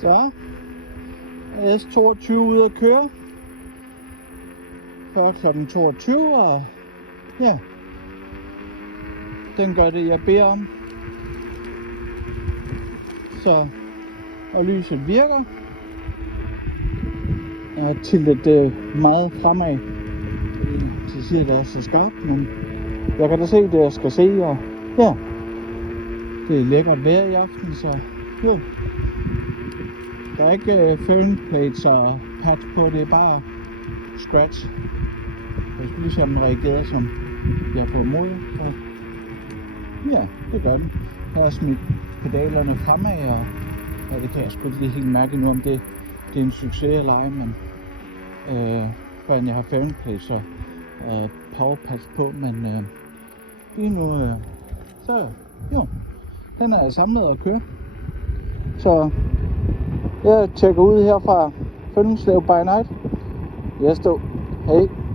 Så er S22 ude at køre før kl. 22, og ja, den gør det jeg beder om. Så, og lyset virker. Jeg har tiltet det meget fremad. Så siger det er så skarpt, men jeg kan da se det jeg skal se, og ja, det er lækkert vejr i aften, så jo. Der er ikke fairing plates og patch på, det er bare scratch. Jeg skal lige se om den reagerer, som jeg får mod. Og ja, det gør den. Jeg har smidt pedalerne fremad, og ja, det kan jeg sgu ikke lige helt mærke nu, om det er en succes eller ej, men før jeg har fairing plates og power patch på, men lige nu, så jo, den er samlet og kører. Så jeg tjekker ud her fra Føllenslev by night. Jeg står. Hej.